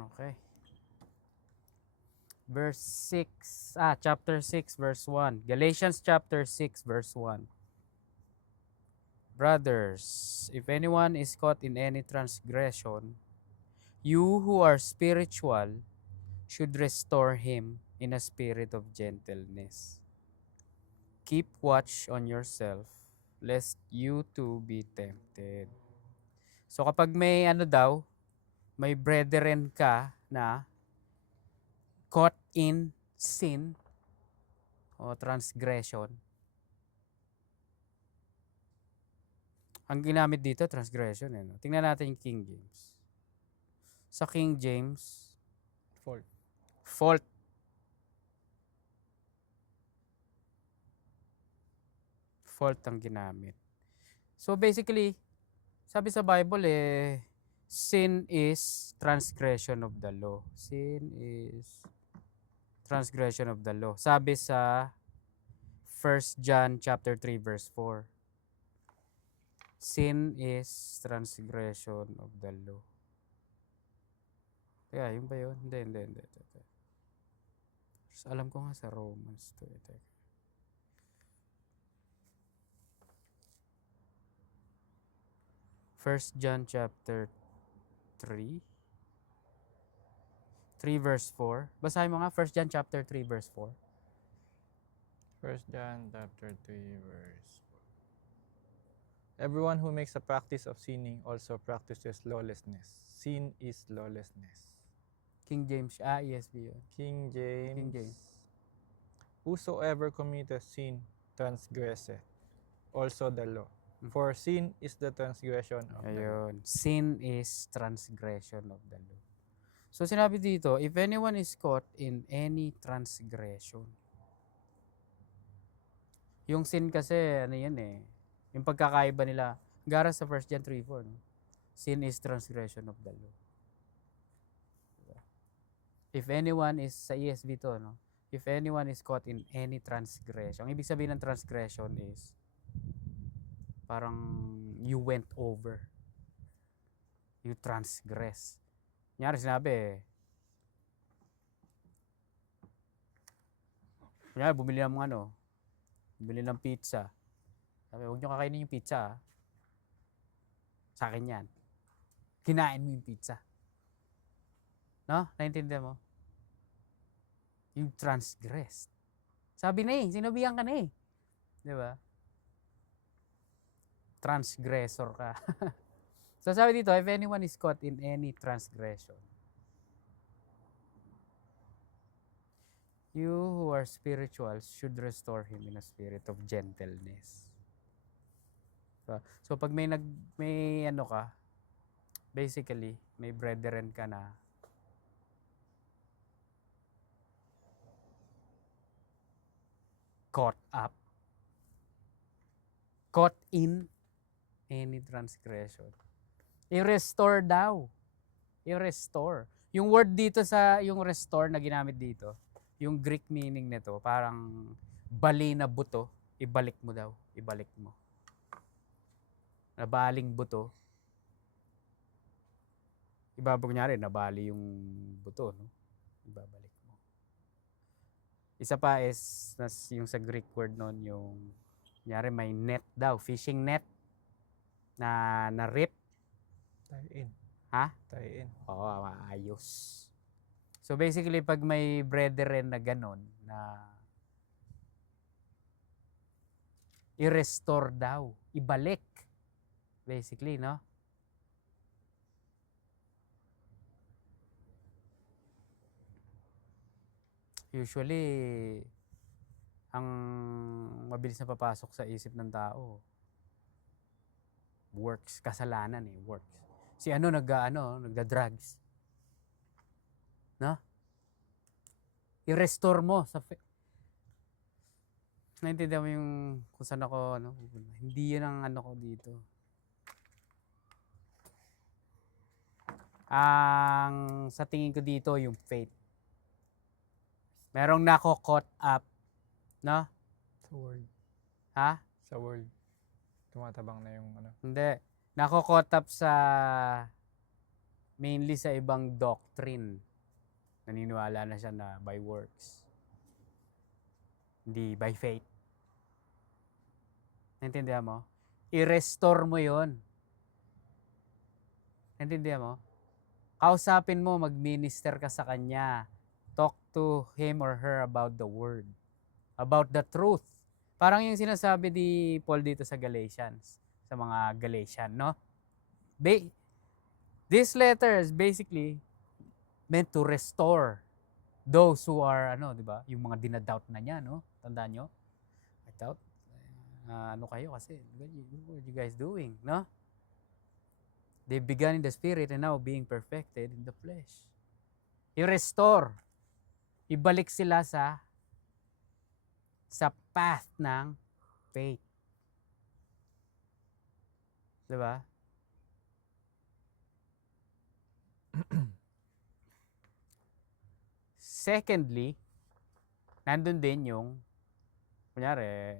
Okay. Verse 6. Chapter 6, verse 1. Galatians chapter 6, verse 1. Brothers, if anyone is caught in any transgression, you who are spiritual should restore him in a spirit of gentleness. Keep watch on yourself, lest you too be tempted. So kapag may may brethren ka na caught in sin o transgression, ang ginamit dito, transgression. No? Tingnan natin yung King James. Sa King James, Fault. fault. Fault ang ginamit. So basically, sabi sa Bible sin is transgression of the law. Sin is transgression of the law. Sabi sa 1 John chapter 3 verse 4. Sin is transgression of the law. Kaya, yun ba yun? Hindi. Alam ko nga sa Romans to. Teka. 1 John chapter 3 verse 4. Basahin mo nga 1 John chapter 3 verse 4. 1 John chapter 3 verse 4. Everyone who makes a practice of sinning also practices lawlessness. Sin is lawlessness. King James, ESV yun. King James. King James. Whosoever committeth sin transgresseth also the law. For sin is the transgression of the law. Ayun. Sin is transgression of the law. So sinabi dito, if anyone is caught in any transgression. Yung sin kasi, ano yan yung pagkakaiba nila, gara sa 1 John 3:4, no? Sin is transgression of the law. Diba? If anyone is, sa ESV to, no? If anyone is caught in any transgression, ang ibig sabihin ng transgression is, parang you went over. You transgress. Kunyari sinabi, bumili ng pizza. Sabi, huwag nyo kakainin yung pizza. Sa akin yan. Kinain mo yung pizza. No? Naintindihan mo? You transgressed. Sabi na sinabihan ka na Di ba? Transgressor ka. So sabi dito, if anyone is caught in any transgression, you who are spiritual should restore him in a spirit of gentleness. So pag may basically, may brethren ka na caught in any transgression, i-restore daw. I-restore. Yung word dito yung restore na ginamit dito, yung Greek meaning nito, parang bali na buto, ibalik mo daw. Ibalik mo. Nabaling buto. Kunyari, nabali yung buto, no? Ibabalik mo. Isa pa is, yung sa Greek word nun, yung, kunyari may net daw, fishing net, na rip. Tie-in. Ha? Tie-in. Oo, maayos. So basically, pag may brethren na ganon, na i-restore daw, ibalik. Basically, no? Usually, ang mabilis na papasok sa isip ng tao, works, kasalanan works. Si nagda-drugs. No? I-restore mo sa naintindihan mo yung kung saan ako, hindi yun ang ko dito. Ang sa tingin ko dito, yung faith. Merong nako-caught up, no? Sa world. Ha? Sa world. Tumatabang na yung Hindi. Nako-caught up sa mainly sa ibang doctrine. Naniniwala na siya na by works. Hindi by faith. Naintindihan mo? I-restore mo yon. Naintindihan mo? Kausapin mo, mag-minister ka sa kanya. Talk to him or her about the word. About the truth. Parang yung sinasabi ni Paul dito sa Galatians. Sa mga Galatian, no? This letter is basically meant to restore those who are, di ba? Yung mga dinadoubt na niya, no? Tandaan nyo? I doubt. Ano kayo kasi? What are you guys doing, no? They began in the spirit and now being perfected in the flesh. I-restore. Ibalik sila sa path ng faith. Diba? Secondly, nandun din yung, kunyari,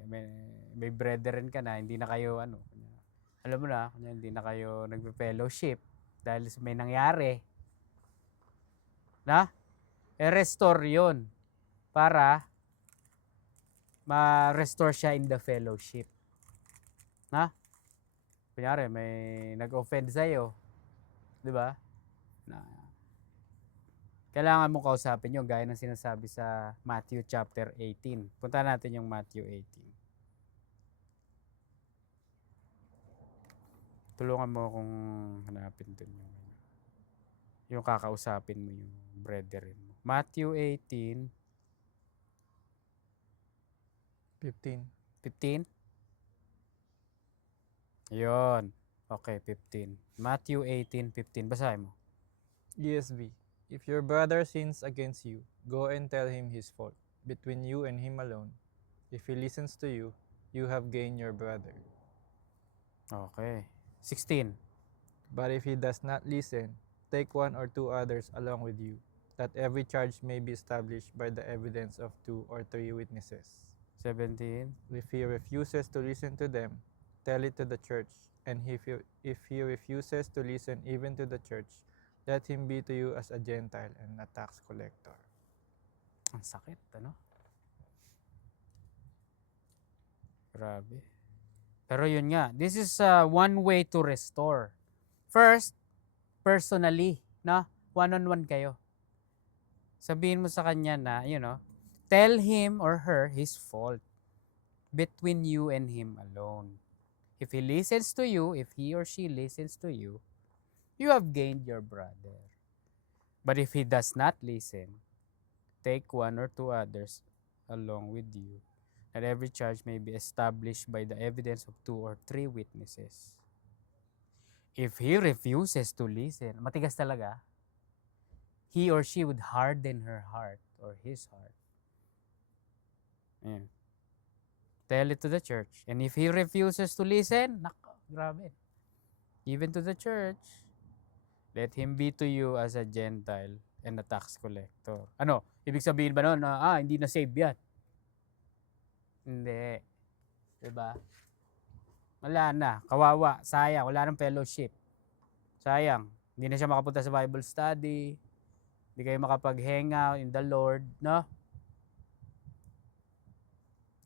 may brethren ka na, hindi na kayo, alam mo na, hindi na kayo nagpe-fellowship dahil may nangyari. Na? I-restore yun para ma-restore siya in the fellowship. Na? Kunyari, may nag-offend sa'yo. Di ba? Kailangan mong kausapin yun, gaya ng sinasabi sa Matthew chapter 18. Punta natin yung Matthew 18. Tulungan mo akong hanapin dun yung kakausapin mo yung brethren mo. Matthew 18. 15? Yun. Okay, 15. Matthew 18:15. Basahin mo. ESV. If your brother sins against you, go and tell him his fault, between you and him alone. If he listens to you, you have gained your brother. Okay. 16. But if he does not listen, take 1 or 2 others along with you, that every charge may be established by the evidence of 2 or 3 witnesses. 17. If he refuses to listen to them, tell it to the church. And if he refuses to listen even to the church, let him be to you as a Gentile and a tax collector. Ang sakit, ano? Grabe. Pero yun nga, this is one way to restore. First, personally, no? One-on-one kayo. Sabihin mo sa kanya na, tell him or her his fault between you and him alone. If he listens to you, if he or she listens to you, you have gained your brother. But if he does not listen, take 1 or 2 others along with you, that every charge may be established by the evidence of 2 or 3 witnesses. If he refuses to listen, matigas talaga, he or she would harden her heart or his heart. Ayan. Tell it to the church. And if he refuses to listen, grabe. Even to the church, let him be to you as a Gentile and a tax collector. Ano? Ibig sabihin ba nun na, hindi na save yan? Hindi. Diba? Wala na. Kawawa. Sayang. Wala nang fellowship. Sayang. Hindi na siya makapunta sa Bible study. Hindi kayo makapag-hangout in the Lord. No?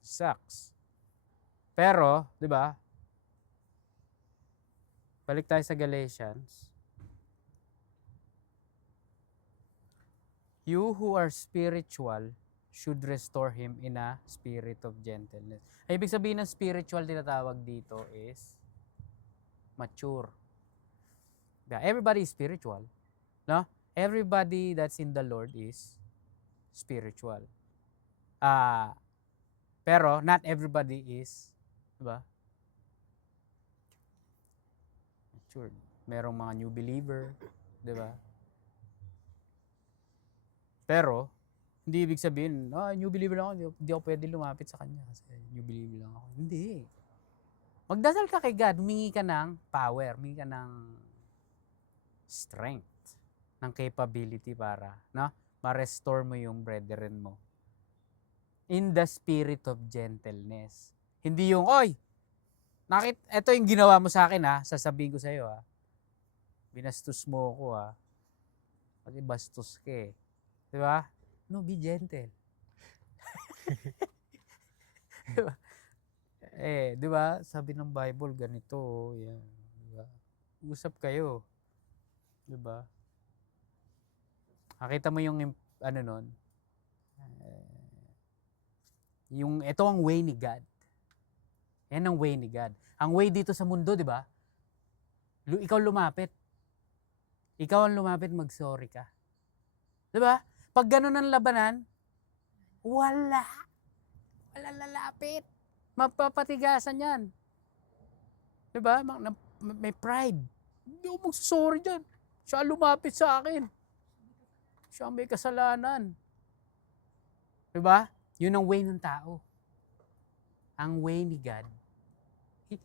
Sucks. Pero, diba? Balik tayo sa Galatians. You who are spiritual should restore him in a spirit of gentleness. Ay, ibig sabihin ng spiritual tinatawag dito is mature. Everybody is spiritual. No? Everybody that's in the Lord is spiritual. Pero not everybody is, diba? Mature. Merong mga new believer, diba? Pero, hindi ibig sabihin, new believer lang ako, hindi ako pwede lumapit sa kanya kasi new believer lang ako. Hindi. Magdasal ka kay God, humingi ka ng power, humingi ka ng strength, ng capability para, ma-restore mo yung brethren mo. In the spirit of gentleness. Hindi yung, eto yung ginawa mo sa akin sasabihin ko sa'yo binastos mo ako Kasi bastos ka eh. Di ba? No, be gentle. Di ba? Di ba? Sabi ng Bible, ganito. Yan. Di ba? Usap kayo. Di ba? Nakita mo yung, ano nun? Ito ang way ni God. Yan ang way ni God. Ang way dito sa mundo, di ba? Ikaw lumapit. Ikaw ang lumapit, mag-sorry ka. Di ba? Pag ganun ang labanan, wala. Wala lalapit. Mapapatigasan yan. Di ba? May pride. Hindi ako mag-sorry dyan. Siya lumapit sa akin. Siya may kasalanan. Di ba? Yun ang way ng tao. Ang way ni God.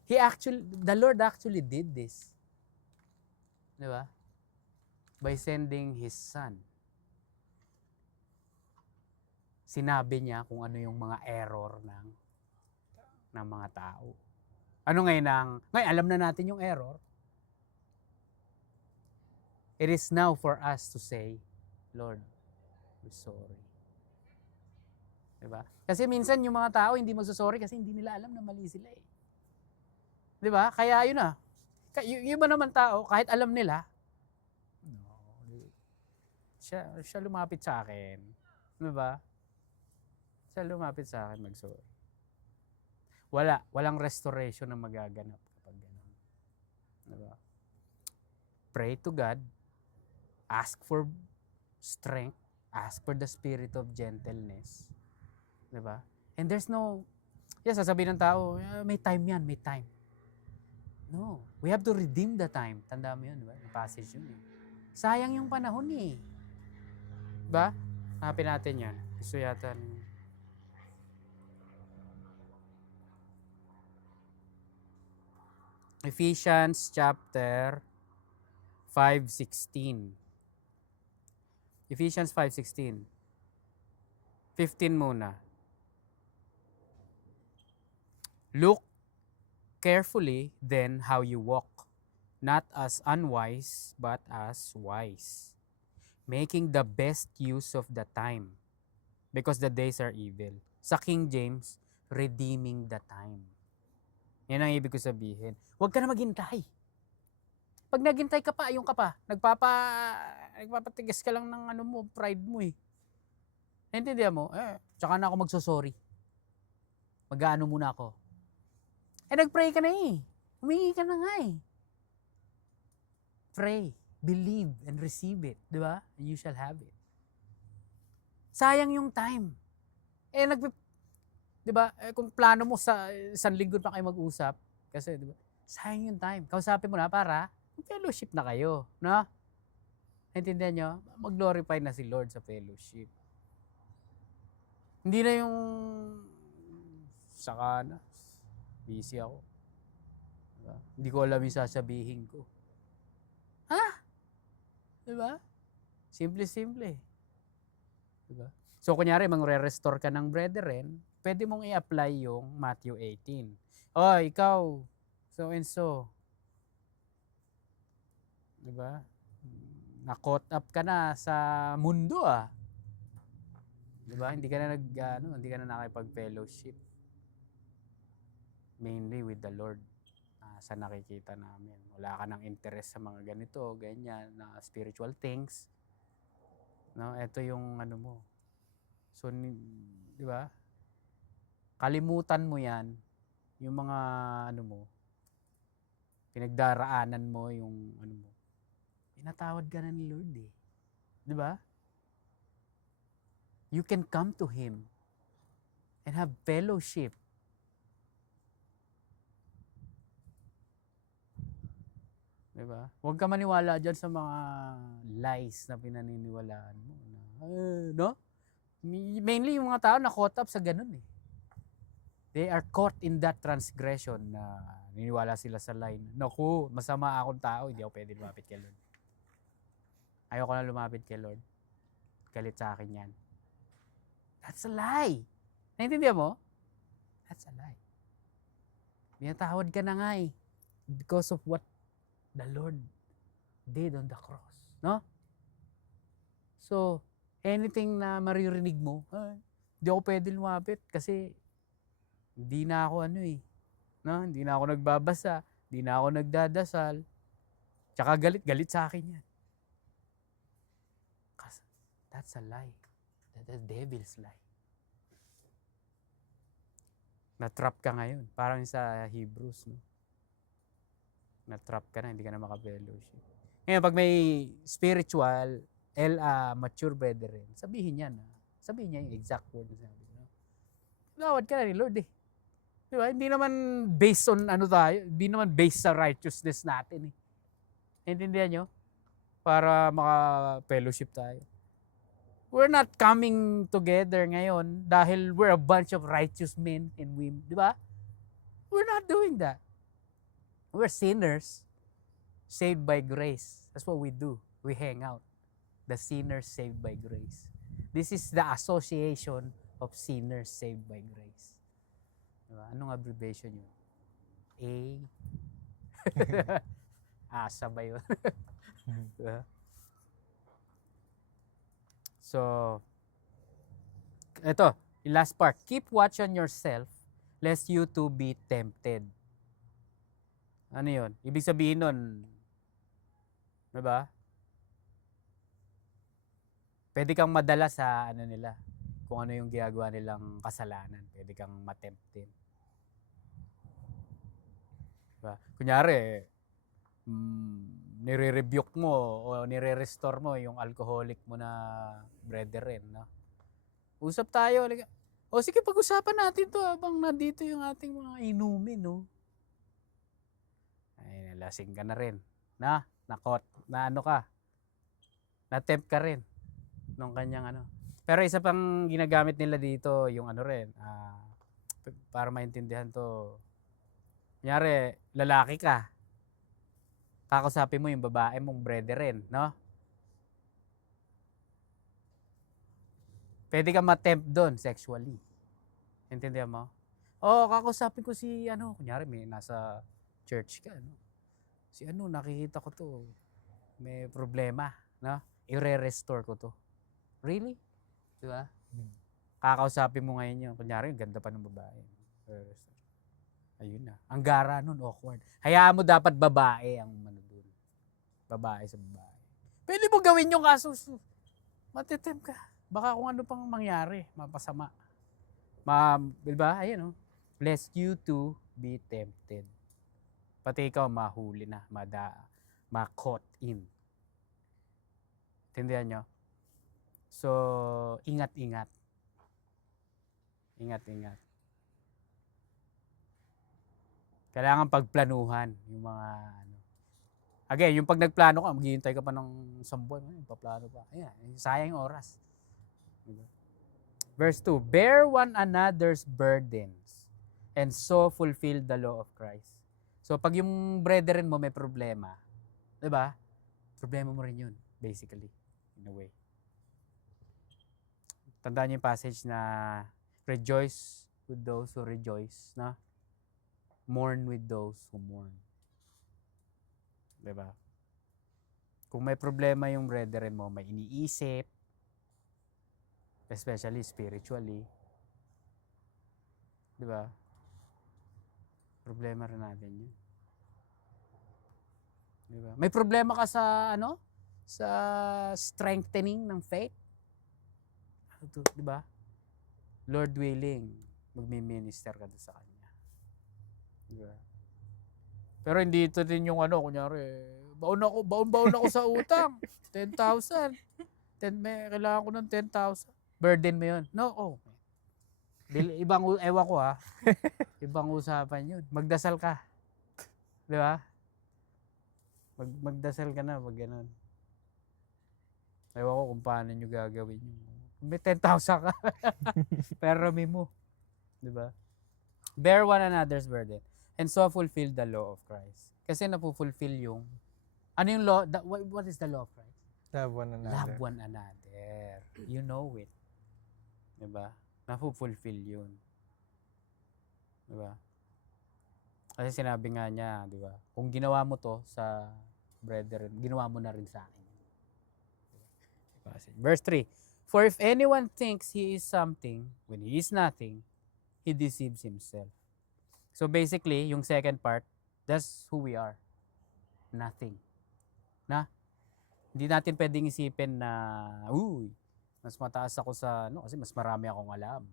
The Lord actually did this. Di ba? By sending His Son. Sinabi niya kung ano yung mga error ng mga tao. Ano ngayon alam na natin yung error. It is now for us to say, Lord, we're sorry. Diba? Kasi minsan yung mga tao hindi magsusorry kasi hindi nila alam na mali sila eh. Diba? Kaya yun na. Yung iba naman tao, kahit alam nila, siya lumapit sa akin. Diba? Siya lumapit sa akin mag-sorry. Walang restoration na magaganap kapag gano'n. Diba? Pray to God, ask for strength, ask for the spirit of gentleness. Diba? And there's no, sasabihin ng tao, may time yan, may time. No, we have to redeem the time. Tanda mo yun, diba? Yung passage yun eh. Sayang yung panahon eh. Diba? Hanapin natin yan. Gusto yata Ephesians chapter 5:16. Ephesians 5:16. 15 muna. Look carefully then how you walk, not as unwise, but as wise, making the best use of the time, because the days are evil. Sa King James, redeeming the time. Yan ang ibig ko sabihin. Huwag ka na maghintay. Pag naghintay ka pa, nagpapatigas ka lang ng pride mo eh. Naintindihan mo? Tsaka na ako magsosorry. Mag-aano muna ako. Nag-pray ka na eh. Humingi ka na nga eh. Pray, believe, and receive it. Di ba? And you shall have it. Sayang yung time. Di ba? Kung plano mo sa isang linggo pa kayo mag-usap, kasi di ba? Sayang yung time. Kausapin mo na para fellowship na kayo. No? Naintindihan nyo? Mag-glorify na si Lord sa fellowship. Hindi na yung saka na. Busy ako. Diba? Hindi ko alam yung sasabihin ko. Ha? Diba? Simple-simple. Diba? So, kunyari, re-restore ka ng brethren, pwede mong i-apply yung Matthew 18. Oh, ikaw, so and so. Diba? Na-caught up ka na sa mundo ah. Diba? Hindi ka na nakipag-fellowship. Mainly with the Lord. Sa nakikita namin. Wala ka ng interest sa mga ganito, ganyan, na spiritual things. No, ito yung mo. So, di ba? Kalimutan mo 'yan, yung mga pinagdaraanan mo, yung mo. Pinatawad ka na ni Lord eh. Di ba? You can come to Him and have fellowship. Diba? Huwag ka maniwala dyan sa mga lies na pinaniniwalaan mo. No? Mainly yung mga tao na caught up sa ganun eh. They are caught in that transgression na niniwala sila sa lie. Naku, masama akong tao, hindi ako pwede lumapit kay Lord. Ayoko na lumapit kay Lord. Galit sa akin yan. That's a lie. Naintindihan mo? That's a lie. Binatawad ka na nga eh. Because of what the Lord did on the cross. No? So, anything na maririnig mo, hindi ako pwede lumapit kasi hindi na ako ano eh. No? Hindi na ako nagbabasa, hindi na ako nagdadasal. Tsaka galit sa akin yan. Kasi that's a lie. That's a devil's lie. Na-trap ka ngayon. Parang sa Hebrews, no? Na-trap ka na, hindi ka na maka-fellowship. Ngayon, pag may spiritual, mature brethren, sabihin niya na. Sabihin niya yung exact word na sabi. No? Lawad ka na ni Lord eh. Diba? Hindi naman based on ano tayo, hindi naman based sa righteousness natin eh. Intindihan nyo? Para maka-fellowship tayo. We're not coming together ngayon dahil we're a bunch of righteous men and women. Di ba? We're not doing that. We're sinners saved by grace. That's what we do. We hang out. The sinners saved by grace. This is the association of sinners saved by grace. Diba? Anong abbreviation yun? A? Asa ba yun? Diba? So, ito, yung last part. Keep watch on yourself lest you too be tempted. Ano yun? Ibig sabihin nun, diba? Pwede kang madala sa ano nila, kung ano yung ginagawa nilang kasalanan. Pwede kang matemptin. Diba? Kunyari, nire-rebuke mo o nire-restore mo yung alcoholic mo na brethren, no? Usap tayo. O sige, pag-usapan natin to habang nandito yung ating mga inumin, no? Ay, nalasing ka na rin. Na ano ka. Na-tempt ka rin nung kanyang ano. Pero isa pang ginagamit nila dito, yung ano rin, para maintindihan to. Kunyari, lalaki ka. Kakausapin mo yung babae mong brethren, no? Pwede kang ma-tempt doon sexually. Intindihan mo? Kakausapin ko si ano, kunyari may nasa church ka, no? Si ano, nakikita ko to. May problema, no? I-restore ko to. Really? Di ba? Kakausapin mo ngayon yun. Kunyari, ganda pa ng babae. Ayun na. Ang gara nun, awkward. Hayaan mo dapat babae ang ano dun. Babae sa babae. Pwede mo gawin yung kaso. Matitem ka. Baka kung ano pang mangyari, mapasama. Diba? Ayun, no? Lest you too be tempted. Pati ikaw mahuli na, ma-caught in. Tindihan nyo? So, ingat-ingat. Ingat-ingat. Kailangan pagplanuhan yung mga ano. Again, yung pag nagplano ka, maghihintay ka pa ng 1 buwan, paplano pa. Ayan, sayang yung oras. Verse 2, bear one another's burdens and so fulfill the law of Christ. So pag yung brethren mo may problema, 'di ba? Problema mo rin 'yun, basically, in a way. Tandaan niyo yung passage na rejoice with those who rejoice, na mourn with those who mourn. 'Di ba? Kung may problema yung brethren mo, may iniisip, especially spiritually, 'di ba? Problema rin natin 'yun. 'Di ba? May problema ka sa ano? Sa strengthening ng faith. 'Di ba? Lord willing, magmi-minister ka doon sa kanya. 'Di ba? Pero hindi ito din yung ano, kunyari, baon ako sa utang, 10,000. Kailangan ko ng 10,000. Burden mo 'yun. No, ewan ko ha. Ibang usapan 'yun. Magdasal ka. 'Di ba? Magdasal ka na pag gano'n. Ewan ko kung paano nyo gagawin yun. May 10,000 ka. Pero mo. 'Di ba? Bear one another's burden and so fulfill the law of Christ. Kasi napufulfill yung ano yung law? What is the law of Christ? Love one another. Love one another. You know it. 'Di ba? Napufulfill yun. 'Di ba? Kasi sinabi nga niya, 'di ba? Kung ginawa mo to sa brethren, ginawa mo na rin sa akin. passage. Verse 3. For if anyone thinks he is something when he is nothing, he deceives himself. So basically, yung second part, that's who we are. Nothing. Na? Hindi natin pwedeng isipin na, uy, mas mataas ako sa, kasi mas marami akong alam.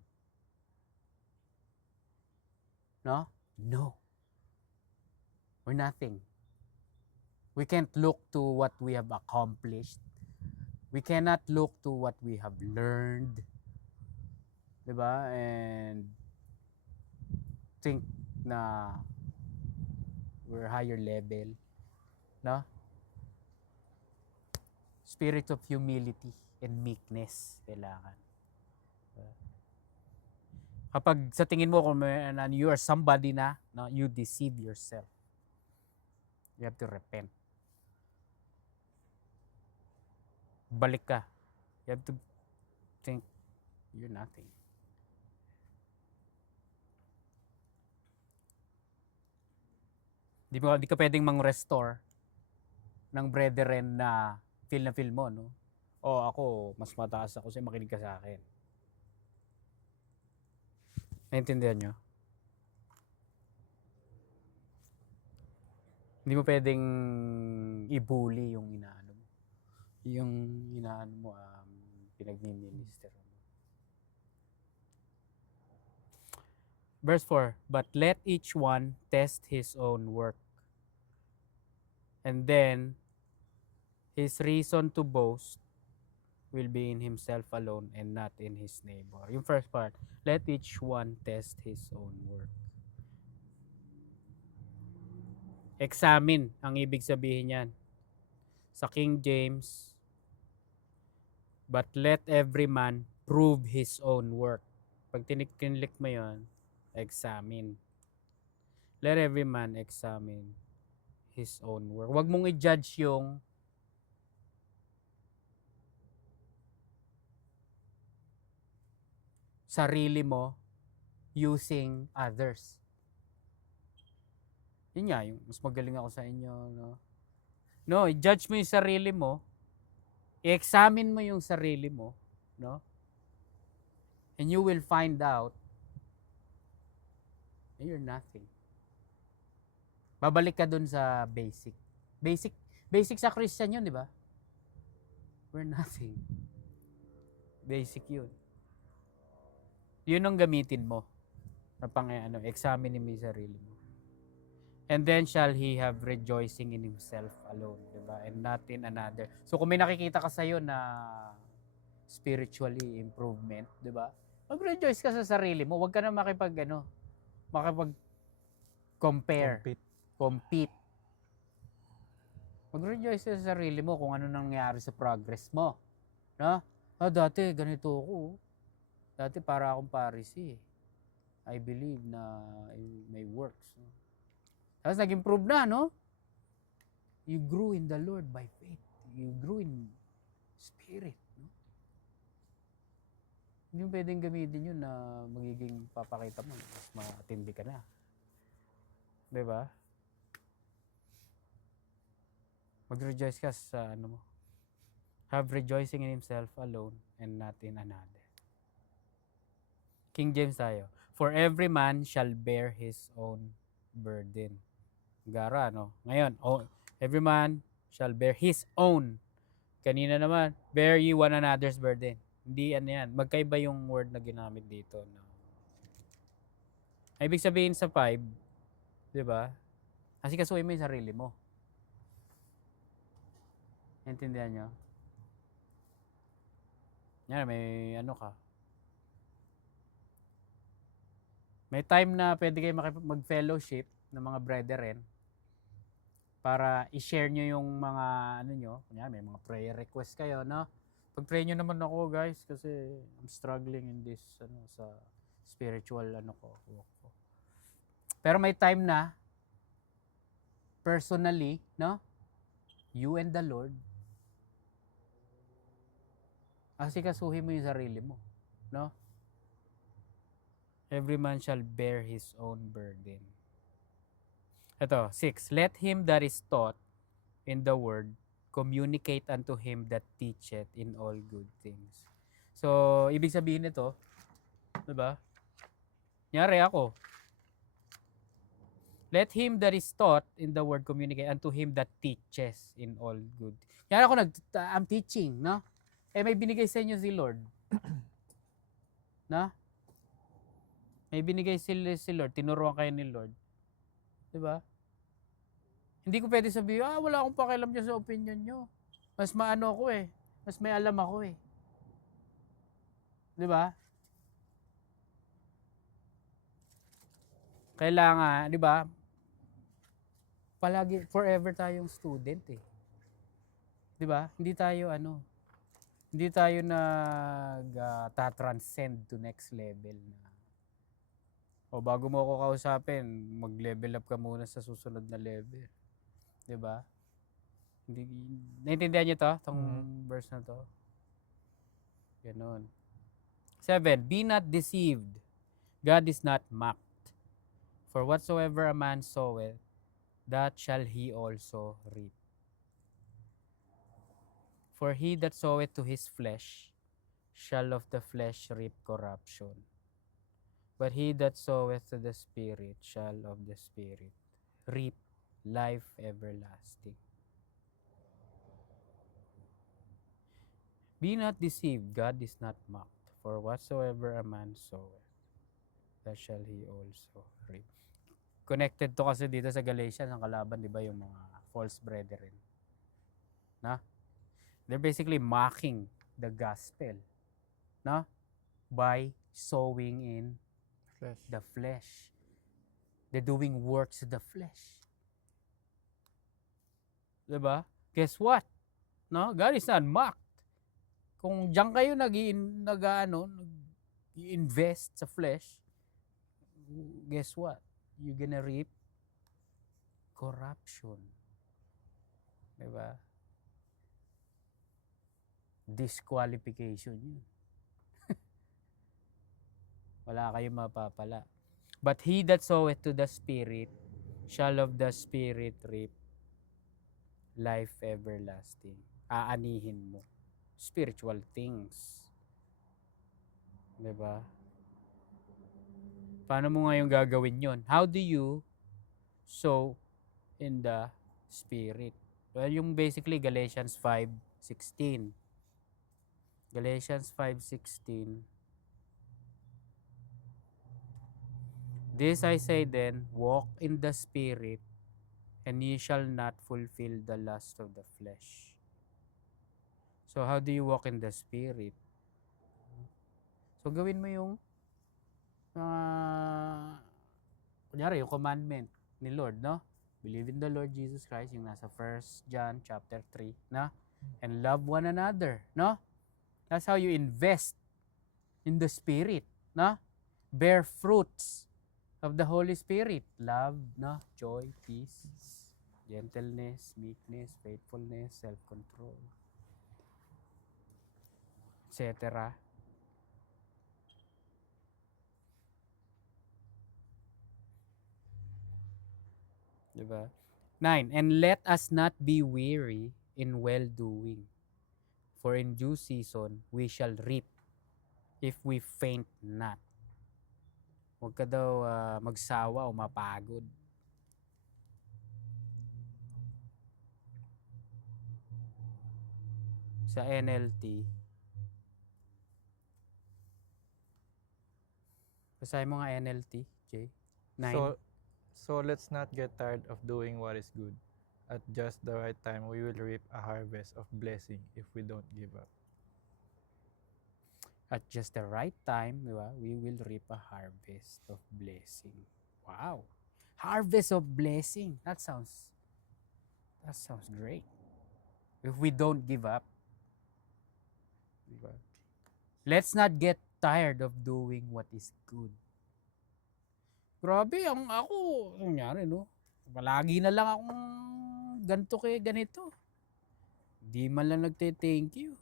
No? No. We're nothing. We can't look to what we have accomplished. We cannot look to what we have learned. Diba? And think na we're higher level. No? Spirit of humility and meekness kailangan. Kapag sa tingin mo kung you are somebody na, no, you deceive yourself. You have to repent. Balik ka. You have to think you're nothing. Di ka pwedeng mang-restore ng brethren na feel mo, no? O ako, mas mataas ako, so makinig ka sa akin. Naintindihan nyo? Hindi mo pwedeng i-bully yung inaano mo. Yung inaano mo, pinag-minister mo. Verse 4, but let each one test his own work. And then, his reason to boast will be in himself alone and not in his neighbor. Yung first part, let each one test his own work. Examine ang ibig sabihin yan. Sa King James, but let every man prove his own work. Pag tinik-click mo yun, examine. Let every man examine his own work. Huwag mong i-judge yung sarili mo using others. Yun nga, yung mas magaling ako sa inyo. No, i-judge mo yung sarili mo. I-examine mo yung sarili mo. No? And you will find out that you're nothing. Babalik ka dun sa basic. Basic sa Christian yun, di ba? We're nothing. Basic yun. Yun ang gamitin mo. Na examine mo yung sarili mo. And then shall he have rejoicing in himself alone, di ba? And not in another. So kung may nakikita ka sa'yo na spiritually improvement, di ba? Mag-rejoice ka sa sarili mo. Huwag ka na makipag-compare. Compete. Mag-rejoice ka sa sarili mo kung ano nangyari sa progress mo. No? Dati ganito ako. Dati para akong Pharisee. I believe na may works. No? Tapos nag-improve na, no? You grew in the Lord by faith. You grew in spirit. No? Hindi mo pwedeng gamitin yun na magiging papakita mo. Mas matindi ka na. Diba? Mag-rejoice ka sa ano mo. Have rejoicing in himself alone and not in another. King James tayo. For every man shall bear his own burden. Gara, no? Ngayon, every man shall bear his own. Kanina naman, bear ye one another's burden. Hindi yan. Magkaiba yung word na ginamit dito. No? Ibig sabihin sa 5, di ba? Kasi kasuhin mo yung sarili mo. Intindihan nyo? Yan, may ano ka. May time na pwede kayo mag-fellowship ng mga brethren para i-share nyo yung mga ano nyo. Kunya, may mga prayer request kayo, no? Pag-pray nyo naman ako, guys, kasi I'm struggling in this sa spiritual walk ko. Pero may time na personally, no? You and the Lord, asikasuhin mo yung sarili mo, no? Every man shall bear his own burden. Ito, 6. Let him that is taught in the word communicate unto him that teacheth in all good things. So, ibig sabihin nito, 'di ba? Nyari ako. Let him that is taught in the word communicate unto him that teaches in all good. Nyari ako I'm teaching, no? May binigay sa inyo si Lord. Na? May binigay si Lord, tinuruan kayo ni Lord. 'Di ba? Hindi ko pwede sabihin, wala akong pakialam dyan sa opinion nyo. Mas maano ako eh. Mas may alam ako eh. 'Di ba? Kailangan, 'di ba? Palagi forever tayong student eh. 'Di ba? Hindi tayo ta-transcend to next level na. O bago mo ako kausapin, mag-level up ka muna sa susunod na level. 'Di ba? Hindi naintindihan niyo to, tong verse na to. Ganun. 7, be not deceived. God is not mocked. For whatsoever a man soweth, that shall he also reap. For he that soweth to his flesh shall of the flesh reap corruption. But he that soweth to the Spirit shall of the Spirit reap life everlasting. Be not deceived, God is not mocked. For whatsoever a man soweth, that shall he also reap. Connected to kasi dito sa Galatians, ang kalaban, di ba, yung mga false brethren. Na? They're basically mocking the gospel. Na? By sowing in the flesh. They're doing works of the flesh. Di ba? Guess what? No? God is not mocked. Kung diyan kayo nag-invest sa flesh, guess what? You're gonna reap corruption. Diba? Disqualification yun. Wala kayong mapapala. But he that soweth to the Spirit shall of the Spirit reap life everlasting. Aanihin mo. Spiritual things. Diba? Paano mo ngayon gagawin yon? How do you sow in the Spirit? Well, yung basically Galatians 5:16. Galatians 5:16. This I say then, walk in the Spirit, and ye shall not fulfill the lust of the flesh. So how do you walk in the Spirit? So gawin mo yung kunyari, yung commandment ni Lord, no? Believe in the Lord Jesus Christ, yung nasa 1 John chapter 3, no? And love one another, no? That's how you invest in the Spirit, no? Bear fruits of the Holy Spirit. Love, no? Joy, peace, gentleness, meekness, faithfulness, self-control, etc. Diba? 9, and let us not be weary in well-doing, for in due season we shall reap if we faint not. Huwag ka daw magsawa o mapagod. Sa NLT, basahin mo nga NLT, Jay. 9. So let's not get tired of doing what is good. At just the right time, we will reap a harvest of blessing if we don't give up. At just the right time, di ba, we will reap a harvest of blessing. Wow. Harvest of blessing. That sounds great. If we don't give up. Diba? Let's not get tired of doing what is good. Grabe, ako, nangyari, no? Palagi na lang akong ganito. Di man lang nagte-thank you.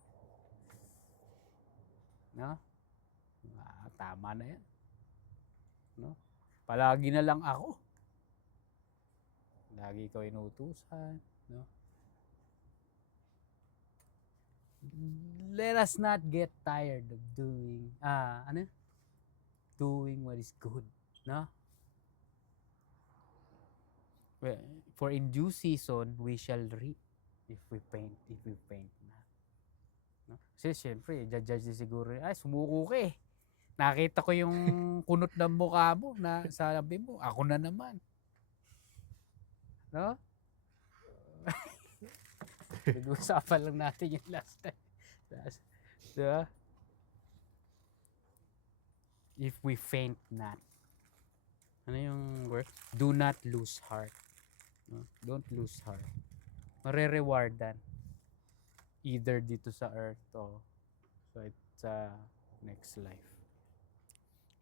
No? Tama na yan. No? Palagi na lang ako. Lagi ko inutusan. No? let us not get tired of doing, doing what is good, no? Well, for in due season, we shall reap if we faint not. No? Kasi syempre, judge din siguro, ay, sumuko ka eh. Nakita ko yung kunot ng mukha mo na sabi mo, ako na naman. No? Nag-usapan lang natin yung last time. Diba? If we faint not. Ano yung word? Do not lose heart. No? Don't lose heart. Mare-rewardan. Either dito sa earth o sa next life.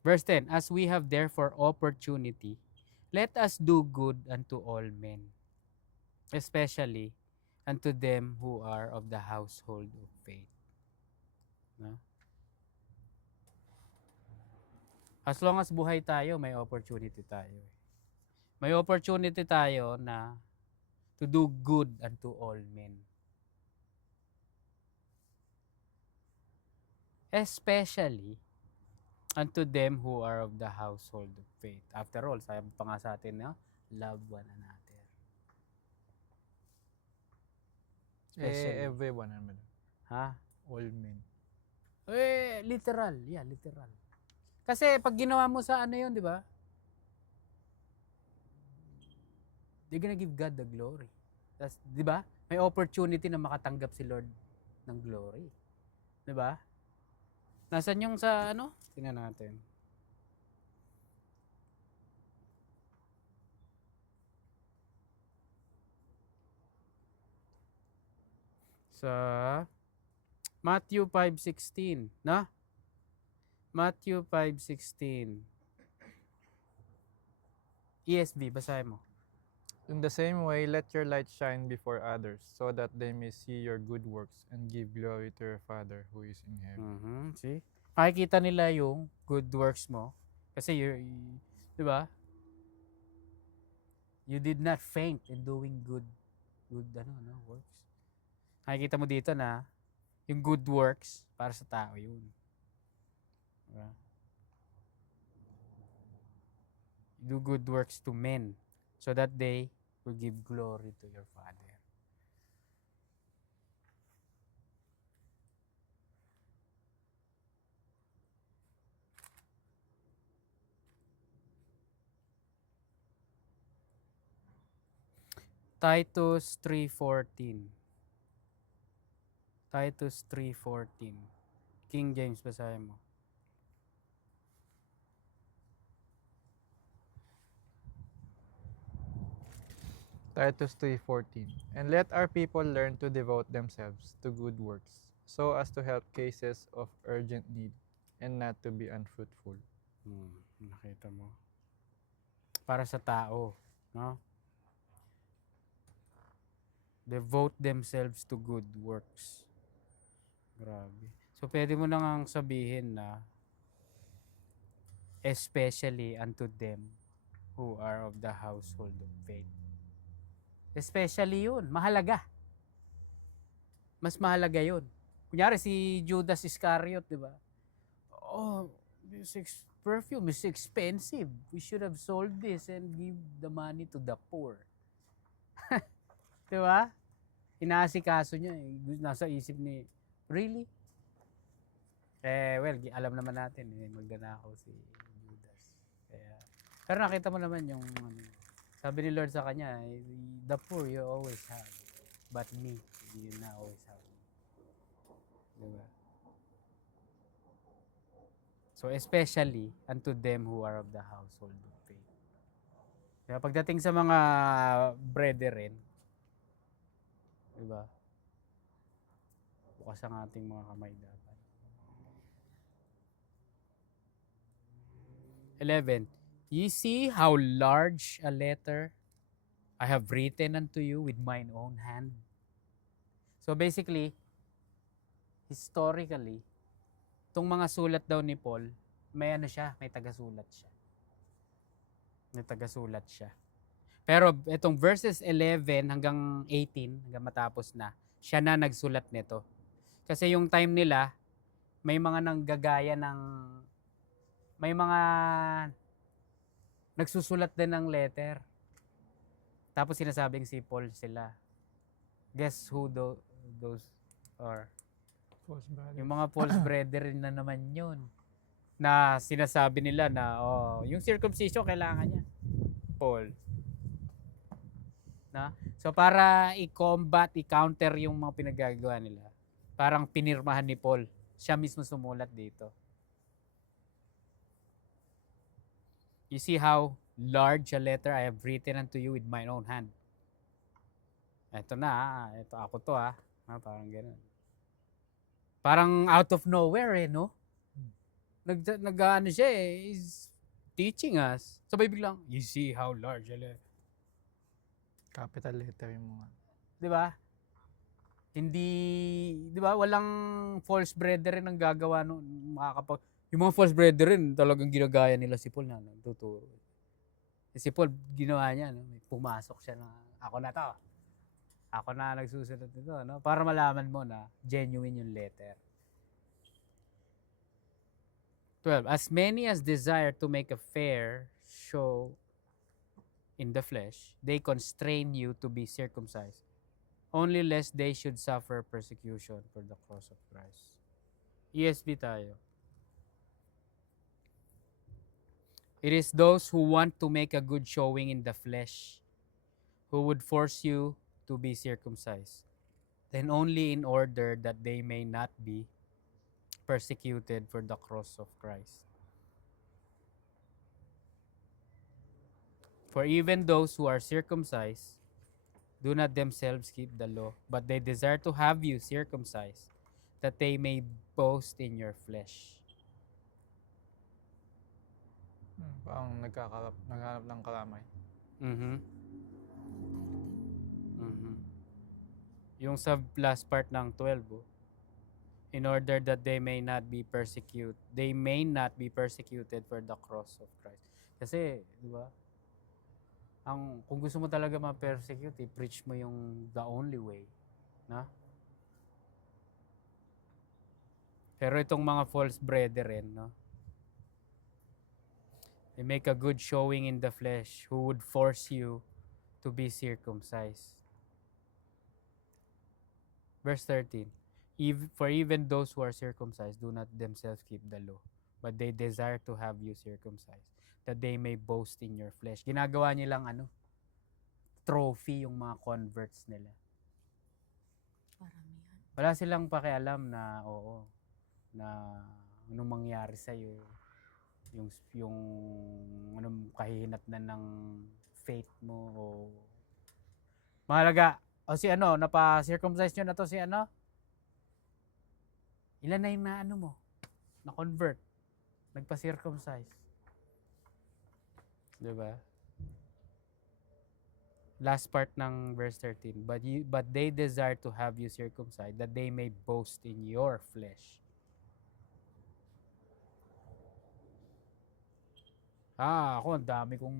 Verse 10, as we have therefore opportunity, let us do good unto all men, especially unto them who are of the household of faith. No? As long as buhay tayo, may opportunity tayo. May opportunity tayo na to do good unto all men. Especially unto them who are of the household of faith. After all, sabi pa nga sa atin, no? Love one another. Especially. Everyone naman. Ha? All men. Literal. Yeah, literal. Kasi pag ginawa mo sa ano yun, di ba? They're gonna give God the glory. Tas, di ba? May opportunity na makatanggap si Lord ng glory. Di ba? Nasaan yung sa ano? Tingnan natin. Sa Matthew 5:16, na? Matthew 5:16. ESV, basahin mo. In the same way, let your light shine before others, so that they may see your good works and give glory to your Father who is in heaven. See? Makikita nila yung good works mo. Kasi di ba? You did not faint in doing good works. Makikita mo dito na yung good works para sa tao yun. Diba? Do good works to men so that they will give glory to your Father. Titus 3:14. Titus 3:14. King James, basahin mo. Titus 3:14. And let our people learn to devote themselves to good works, so as to help cases of urgent need and not to be unfruitful. Nakita mo. Para sa tao, no? Devote themselves to good works. Grabe. So, pwede mo nang sabihin na especially unto them who are of the household of faith. Especially yun. Mahalaga. Mas mahalaga yun. Kunyari si Judas Iscariot, di ba? Oh, this perfume is expensive. We should have sold this and give the money to the poor. Di ba? Inaasikaso niya. Nasa isip ni, really? Well, alam naman natin, magdanakaw si Judas. Kaya, pero nakita mo naman yung, sabi ni Lord sa kanya, the poor you always have, but me, you not always have. Diba? So, especially unto them who are of the household of faith. Diba? Pagdating sa mga brethren, diba? Bukas ang ating mga kamay dapat. 11. Ye see how large a letter I have written unto you with mine own hand. So basically, historically, itong mga sulat daw ni Paul, may tagasulat siya. May tagasulat siya. Pero itong verses 11 hanggang 18, hanggang matapos na, siya na nagsulat nito. Kasi yung time nila, may mga nanggagaya ng, may mga nagsusulat din ng letter. Tapos sinasabing si Paul sila. Guess who those are? False brother. Yung mga false brethren na naman yun. Na sinasabi nila na, yung circumcision kailangan niya. Paul. Na? So para i-combat, i-counter yung mga pinagagawa nila, parang pinirmahan ni Paul. Siya mismo sumulat dito. You see how large a letter I have written unto you with mine own hand. Ito na, ito ako to parang gano'n. Parang out of nowhere no? Nag-ano siya is teaching us. Sabay biglang, you see how large a letter. Capital letter yung mga. 'Di ba? Hindi, 'di ba? Walang false brethren ang gagawa no, yung mga false brethren talagang ginagaya nila si Paul na nagtuturo. Si Paul ginawa niya no, pumasok siya na ako na to. Ako na nagsusulat nito, no? Para malaman mo na genuine yung letter. 12. As many as desire to make a fair show in the flesh, they constrain you to be circumcised, only lest they should suffer persecution for the cross of Christ. ESV tayo. It is those who want to make a good showing in the flesh who would force you to be circumcised, then only in order that they may not be persecuted for the cross of Christ. For even those who are circumcised do not themselves keep the law, but they desire to have you circumcised, that they may boast in your flesh. Parang naghanap ng kalamay. Yung sa last part ng 12, in order that they may not be persecuted for the cross of Christ. Kasi, di ba? Kung gusto mo talaga ma-persecute, preach mo yung the only way, na? Pero itong mga false brethren, no? They make a good showing in the flesh who would force you to be circumcised. Verse 13. For even those who are circumcised do not themselves keep the law, but they desire to have you circumcised, that they may boast in your flesh. Ginagawa nilang trophy yung mga converts nila. Paramihan. Wala silang pakialam na na anong mangyari sa iyo, yung anong kahihinatnan ng faith mo o mahalaga. O si napa-circumcise nyo na to si ilan na yung na-convert, nagpa-circumcise. Diba? Last part ng verse 13. But they desire to have you circumcised, that they may boast in your flesh. Ako, dami kong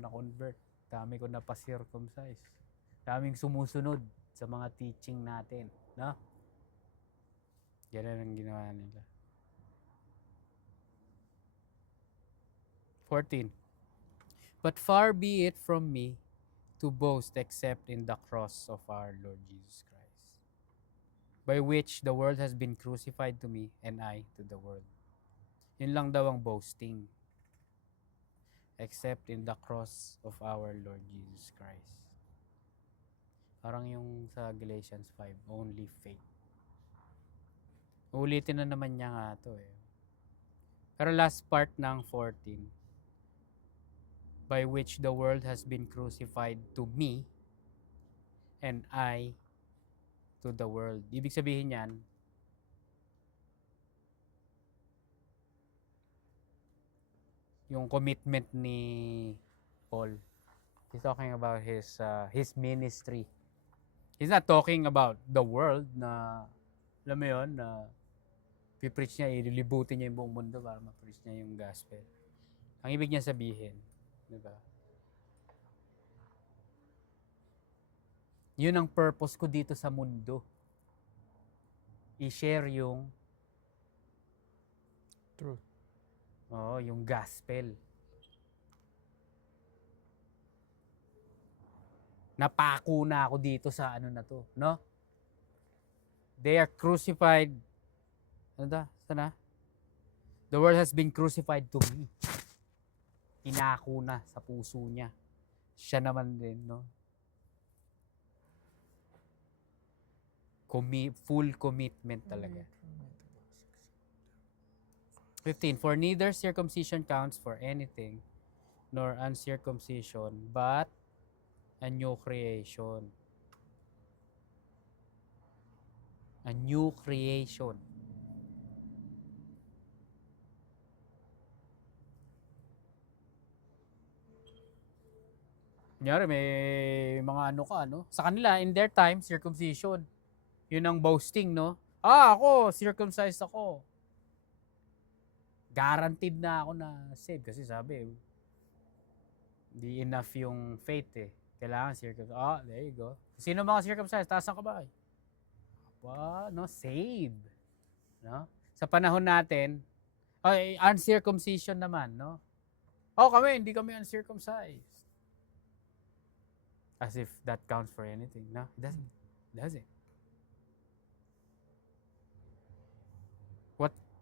na-convert. Dami kong napa-circumcise. Daming sumusunod sa mga teaching natin. No? Ganun ang ginawa nila. 14. But far be it from me to boast except in the cross of our Lord Jesus Christ, by which the world has been crucified to me and I to the world. Yun lang daw ang boasting. Except in the cross of our Lord Jesus Christ. Parang yung sa Galatians 5, only faith. Ulitin na naman niya nga to Pero last part ng 14, by which the world has been crucified to me and I to the world. Ibig sabihin yan, yung commitment ni Paul. He's talking about his ministry. He's not talking about the world na, alam mo yun, na pipreach niya, ililibutin niya yung buong mundo para ma-preach niya yung gospel. Ang ibig niya sabihin, diba? Yun ang purpose ko dito sa mundo. i-share yung Truth. yung gospel. Napako na ako dito sa ano na to, no? They are crucified. Ano da? Sana? The world has been crucified to me. Inako na sa puso niya. Siya naman din, no? Full commitment talaga. 15. For neither circumcision counts for anything, nor uncircumcision, but a new creation. A new creation. Kunyari, may mga ano ka, no? Sa kanila, in their time, circumcision. Yun ang boasting, no? Ako, circumcised ako. Guaranteed na ako na save. Kasi sabi, hindi enough yung faith eh. Kailangan circumcised. There you go. Sino mga circumcised? Taas ang kamay. No? Save. No? Sa panahon natin, uncircumcision naman, no? Kami, hindi kami uncircumcised. As if that counts for anything. No, it doesn't. It doesn't.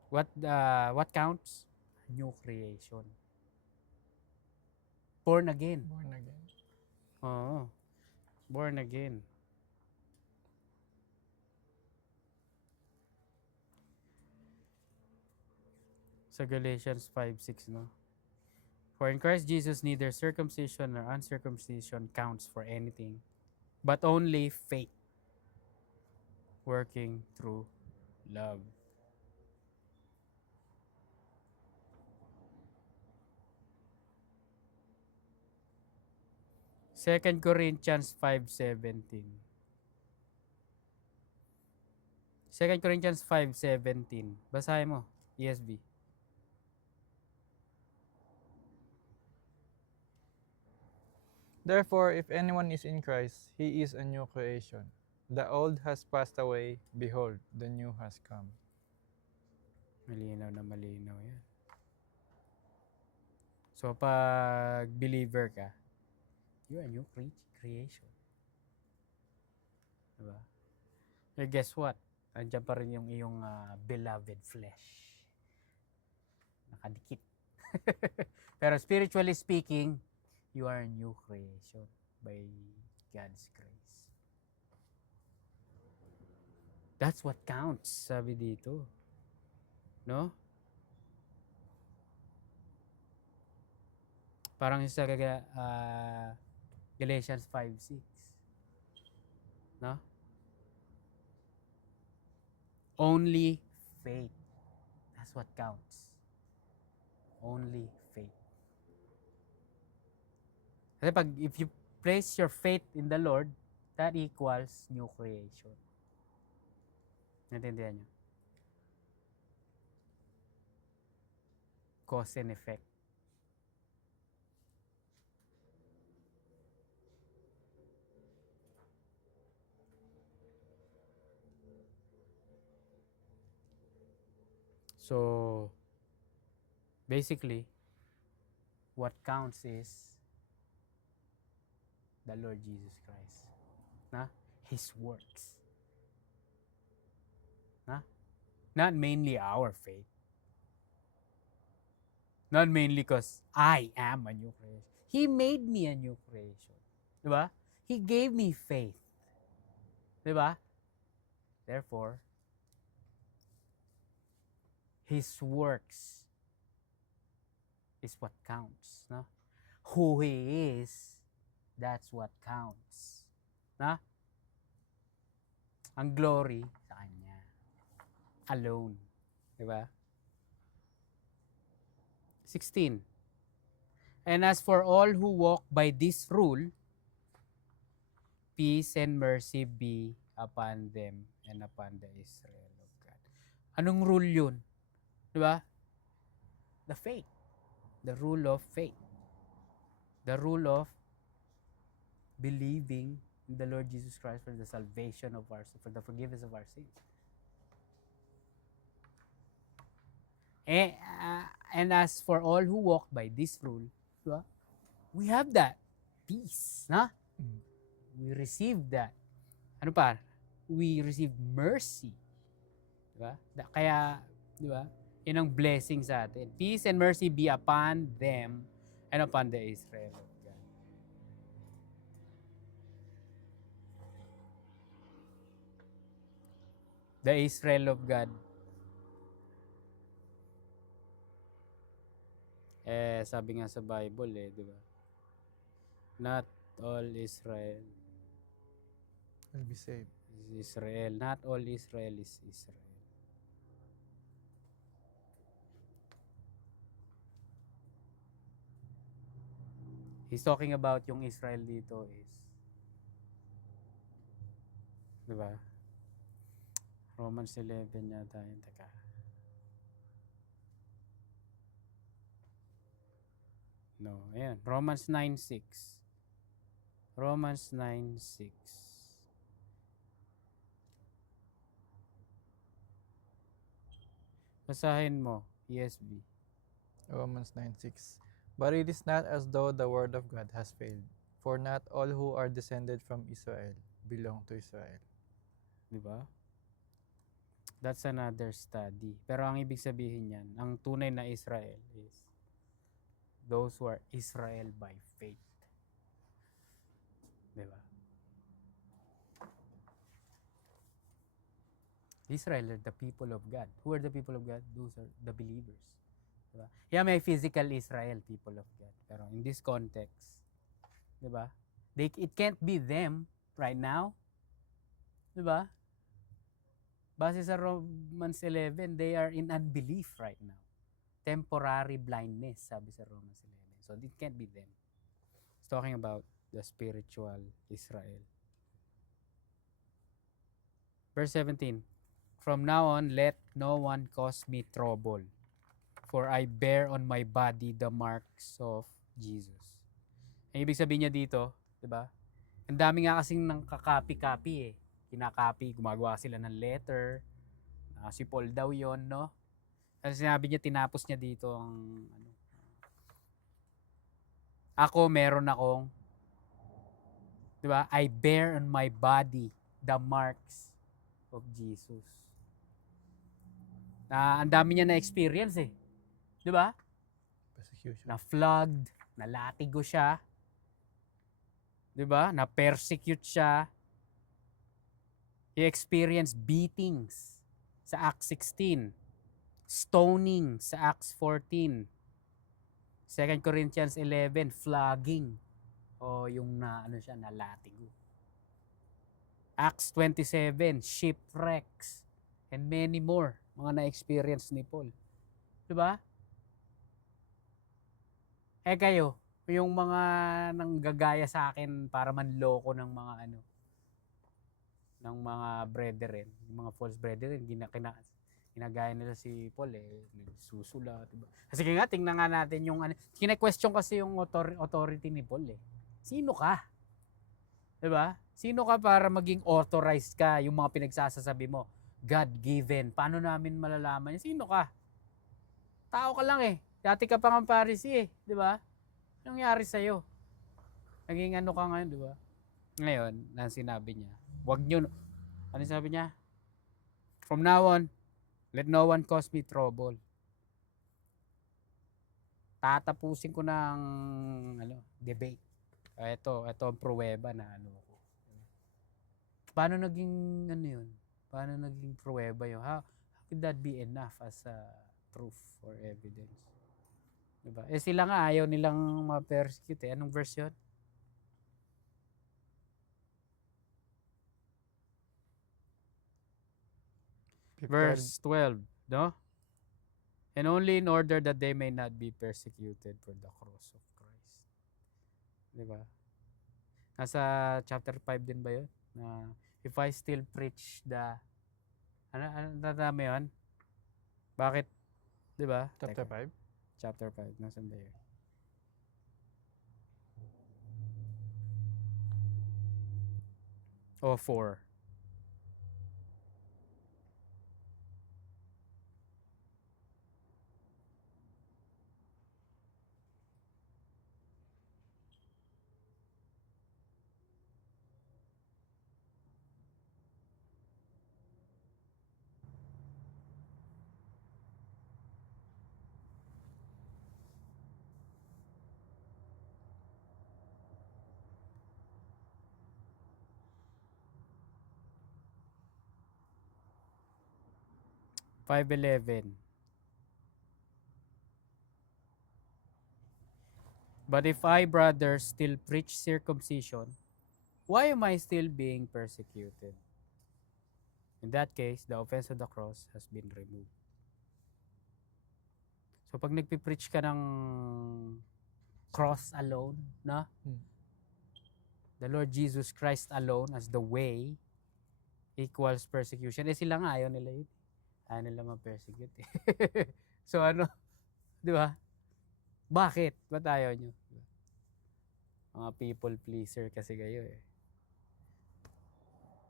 What counts? New creation. Born again. Born again. Oo. Born again. Sa Galatians 5:6, no? For in Christ Jesus, neither circumcision nor uncircumcision counts for anything, but only faith working through love. Second Corinthians 5:17. 2 Corinthians 5:17. Basahin mo, ESV. Therefore, if anyone is in Christ, he is a new creation. The old has passed away, behold, the new has come. Malinaw na malinaw yan. So, pag believer ka, you are a new creation. Diba? And guess what? Andiyan pa rin yung iyong beloved flesh. Nakadikit. Pero spiritually speaking, you are a new creation by God's grace. That's what counts, sabi dito. No? Parang sa Galatians 5:6. No? Only faith. That's what counts. Only faith. Kasi if you place your faith in the Lord, that equals new creation. Naintindihan nyo? Cause and effect. So, basically, what counts is the Lord Jesus Christ. His works. Not mainly our faith. Not mainly because I am a new creation. He made me a new creation. Diba? He gave me faith. Diba? Therefore, His works is what counts. No? Who He is, that's what counts. Ang glory sa Kanya. Alone. Diba? 16. And as for all who walk by this rule, peace and mercy be upon them and upon the Israel of God. Anong rule yun? Diba? The faith. The rule of faith. The rule of believing in the Lord Jesus Christ for the salvation of our, for the forgiveness of our sins. And as for all who walk by this rule, diba? We have that peace, na? Mm. We receive that. Ano pa? We receive mercy. Diba? Kaya, diba? Yun ang blessing sa atin. Peace and mercy be upon them and upon the Israel of God. The Israel of God. Sabi nga sa Bible di ba? Not all Israel Will be saved. is Israel. Not all Israel is Israel. He's talking about yung Israel dito is, di ba? Romans 11 yata yun. Teka. No, ayan. Romans 9:6. Romans 9:6. Basahin mo, ESV. Romans 9:6. But it is not as though the word of God has failed, for not all who are descended from Israel belong to Israel. Di ba? That's another study. Pero ang ibig sabihin niyan, ang tunay na Israel is those who are Israel by faith. Di ba? Israel are the people of God. Who are the people of God? Those are the believers. Diba? Yeah, may physical Israel, people of God. Pero in this context, diba? It can't be them right now. Diba? Base sa Romans 11, they are in unbelief right now. Temporary blindness, sabi sa Romans 11. So it can't be them. It's talking about the spiritual Israel. Verse 17. From now on, let no one cause me trouble, for I bear on my body the marks of Jesus. Ang ibig sabihin niya dito, di ba? Ang dami nga kasing nang kakopy-copy Kinakopy, gumagawa sila ng letter. Si Paul daw yon, no? Kasi sinabi niya, tinapos niya dito ang ako meron akong, di ba? I bear on my body the marks of Jesus. Ang dami niya na experience 'di ba? Persecution. Na flogged, na latigo siya. 'Di ba? Na persecute siya. He experienced beatings sa Acts 16, stoning sa Acts 14, 2 Corinthians 11, flogging o yung siya na latigo. Acts 27, shipwrecks and many more mga na-experience ni Paul. 'Di ba? Kayo, yung mga nanggagaya sa akin para manloko ng mga ng mga brethren, yung mga false brethren, ginagaya nila si Paul susula, diba? Kasi nga tingnan nga natin yung kine-question kasi yung authority ni Paul Sino ka? 'Di ba? Sino ka para maging authorized ka? Yung mga pinagsasasabi mo, God-given. Paano namin malalaman? Sino ka? Tao ka lang Dati ka pa ng Pharisee 'di ba? Anong nangyari sa'yo? Naging ka ngayon, 'di ba? Ngayon, nang sinabi niya, wag niyo, ano sabi niya? From now on, let no one cause me trouble. Tatapusin ko ng debate. Ito ang pruweba na ko. Paano naging yun? Paano naging pruweba yun? How could that be enough as a proof or evidence? Diba? Sila nga ayaw nilang ma-persecute Anong verse yun? Verse 12, no? And only in order that they may not be persecuted for the cross of Christ. Diba? Nasa chapter 5 din ba yun? Na if I still preach the tatama yun? Bakit? Diba? Chapter 5? Chapter 5. Nasaan ba yun? O 4. 5:11. But if I, brothers, still preach circumcision, why am I still being persecuted? In that case, the offense of the cross has been removed. So pag nagpipreach ka ng cross alone, no? Hmm. The Lord Jesus Christ alone as the way equals persecution. Sila nga ayaw nila yun. Ayaw nila ma-persecute. So ano, di ba? Bakit? Ba't ayaw nyo? Mga people pleaser kasi kayo eh.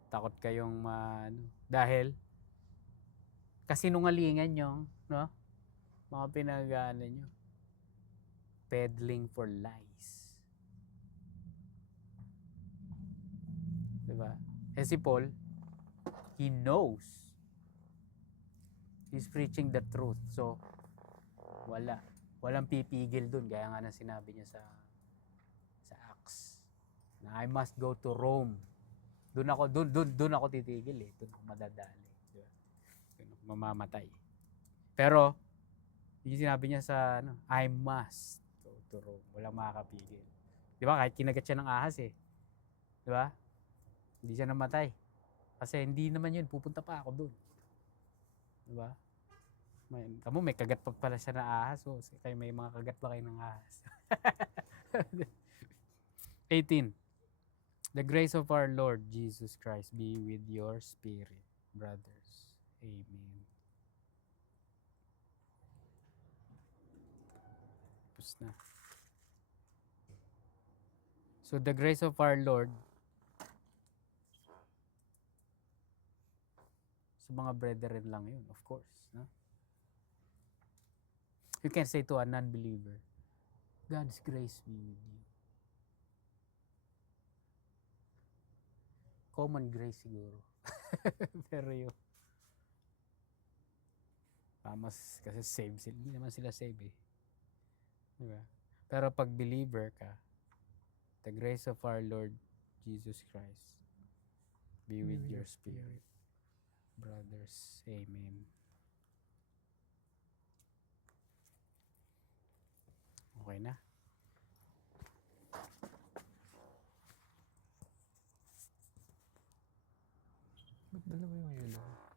Takot kayong dahil kasinungalingan nyo, no? Mga pinag-ano nyo. Peddling for lies. Diba? Si Paul, he knows. He's preaching the truth. So, walang pipigil dun. Gaya nga ng sinabi niya sa Acts. Na I must go to Rome. Doon ako titigil eh. Doon ako madadali. Diba? Doon ako mamamatay. Pero, yung sinabi niya sa I must go to Rome. Walang makakapigil. Di ba? Kahit kinagat siya ng ahas eh. Di ba? Hindi siya namatay. Kasi hindi naman yun. Pupunta pa ako doon. Di ba? May kagat pa pala siya ng ahas. So, kayo may mga kagat pa kayo ng ahas. 18. The grace of our Lord Jesus Christ be with your spirit, brothers. Amen. Tapos na. So the grace of our Lord sa mga brethren lang yun, of course. No? You can say to a non-believer, God's grace be with you. Common grace siguro. Pero yung mas kasi save sila. Hindi naman sila save eh. Diba? Pero pag believer ka, the grace of our Lord Jesus Christ be with your spirit. Brothers, amen. Okay na? Ba't dalawa yung yellow?